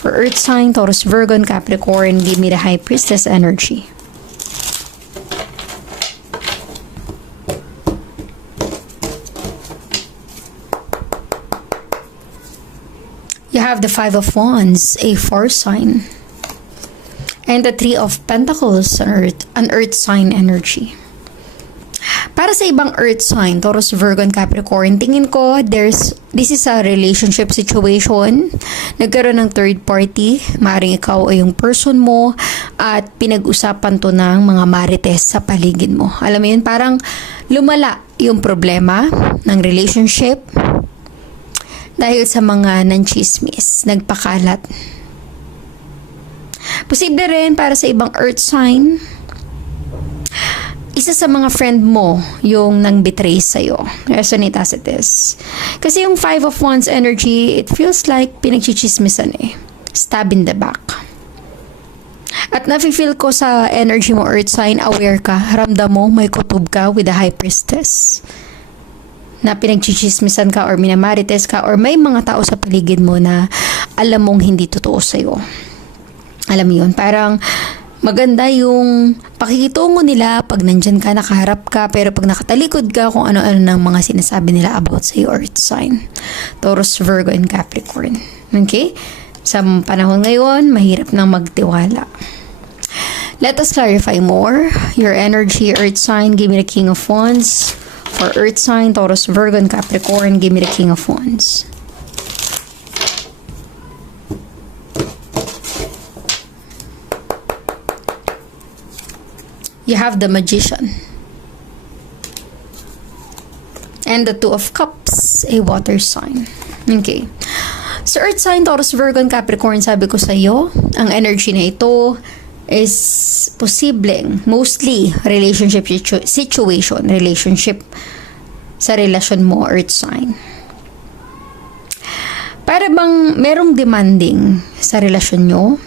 For Earth sign, Taurus, Virgo, and Capricorn, give me the High Priestess energy. You have the Five of Wands, a fire sign. And the Three of Pentacles, an earth sign energy. Para sa ibang earth sign, Taurus, Virgo, and Capricorn, tingin ko, this is a relationship situation. Nagkaroon ng third party. Maaaring ikaw ay yung person mo at pinag-usapan to ng mga marites sa paligid mo. Alam mo yun, parang lumala yung problema ng relationship dahil sa mga nanchismis, nagpakalat. Posible rin para sa ibang earth sign, isa sa mga friend mo yung nang betray sa'yo. Resonate as it is. Kasi yung Five of Wands energy, it feels like pinagchichismisan eh. Stab in the back. At nafe-feel ko sa energy mo, earth sign, aware ka, ramdam mo, may kutob ka with the High Priestess. Na pinagchichismisan ka or minamarites ka or may mga tao sa paligid mo na alam mong hindi totoo sa'yo. Alam mo yun, parang maganda yung pakikitungo nila pag nandyan ka, nakaharap ka, pero pag nakatalikod ka kung ano-ano ng mga sinasabi nila about sa earth sign. Taurus, Virgo, and Capricorn. Okay? Sa panahon ngayon, mahirap nang magtiwala. Let us clarify more. Your energy, earth sign, give me the King of Wands. For earth sign, Taurus, Virgo, and Capricorn, give me the King of Wands. You have the Magician. And the Two of Cups, a water sign. Okay. So, earth sign, Taurus, Virgo, and Capricorn, sabi ko sa iyo, ang energy na ito is posibleng, mostly, relationship situation, relationship sa relasyon mo, earth sign. Para bang merong demanding sa relasyon nyo.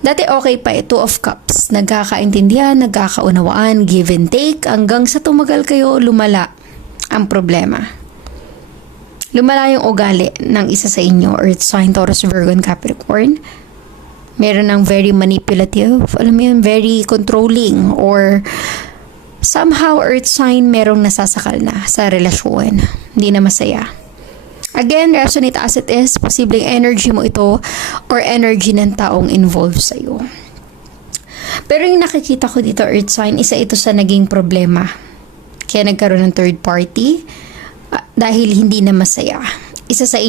Dati okay pa eh, Two of Cups. Nagkakaintindihan, nagkakaunawaan, give and take, hanggang sa tumagal kayo, lumala ang problema. Lumala yung ugali ng isa sa inyo, earth sign, Taurus, Virgo, and Capricorn. Meron ng very manipulative, alam mo yun, very controlling, or somehow, earth sign, merong nasasakal na sa relasyon. Hindi na masaya. Again, resonate as it is, posibleng energy mo ito or energy ng taong involved sa'yo. Pero yung nakikita ko dito, earth sign, isa ito sa naging problema. Kaya nagkaroon ng third party dahil hindi na masaya. Isa sa inyo